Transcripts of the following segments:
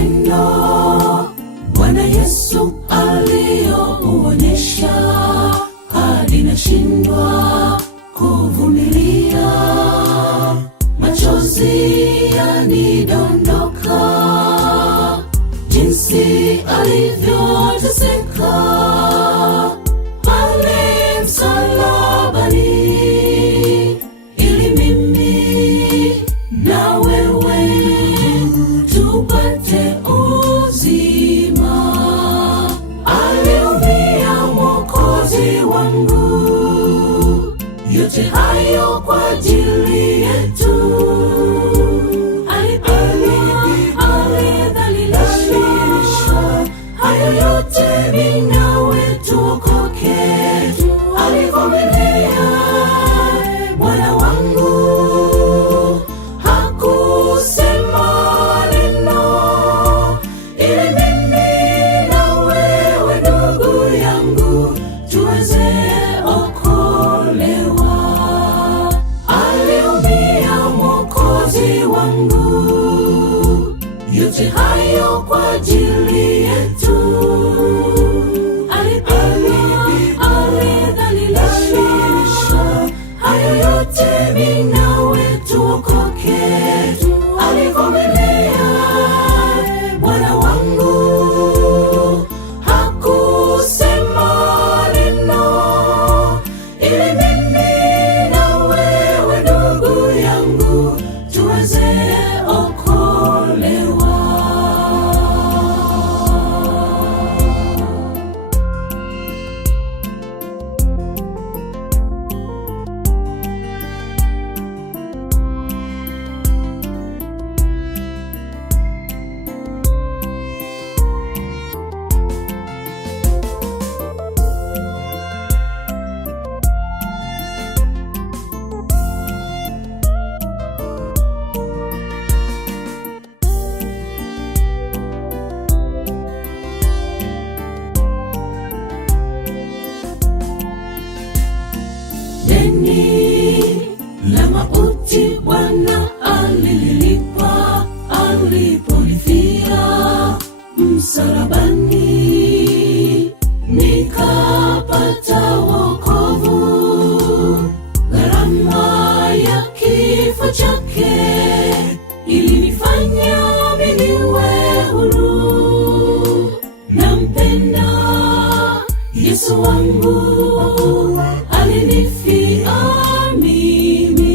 Upendo Bwana Yesu aliouonyesha hadi nashindwa kuvumilia, machozi yanidondoka, jinsi alivyoteseka pale msalabani, ili mimi na wewe tupate uzima. Aliumia Mwokozi wangu, yote hayo kwa ajili yetu. Alidhalilishwa, hayo yote mimi nawe tuokoke. Alivumilia Bwana wangu, hakusema neno, ili mimi na wewe ndugu yangu tuweze okolewa. Aliumia Mwokozi wangu, yote hayo kwa ajili yetu. Alidhalilishwa, hayo yote mimi nawe tuokoke. Alivumilia Bwana wangu, hakusema neno, ili mimi na wewe ndugu yangu tuweze okolewa. Deni la mauti Bwana alililipa alipolifia msalabani, nikapata wokovu. Gharama ya kifo chake ilinifanya mimi niwe huru. Nampenda Yesu wangu, alinifia mimi.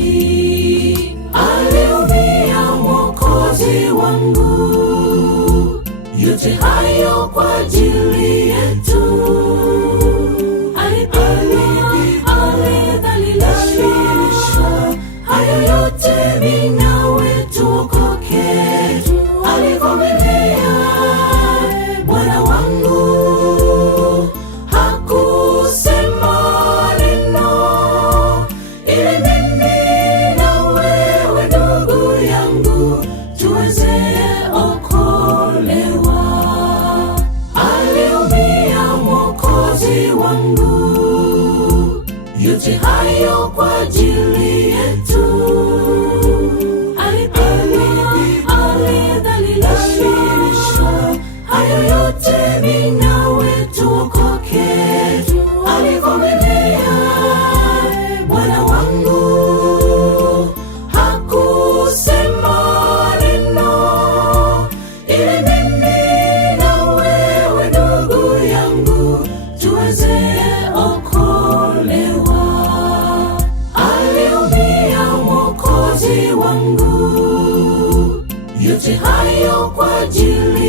Aliumia Mwokozi wangu, yote hayo kwa ajili yetu. Alidhalilishwa, hayo yote mimi nawe tuokoke. Alivumilia Bwana wangu, hakusema neno, ili mimi na wewe ndugu yangu tuweze okolewa. Aliumia Mwokozi wangu, yote hayo kwa ajili yetu. Alidhalilishwa, hayo yote mimi nawe tuokoke. Alivumilia Bwana wangu, hakusema neno, ili mimi na wewe ndugu yangu tuweze okolewa. Aliumia Mwokozi wangu, yote hayo kwa ajili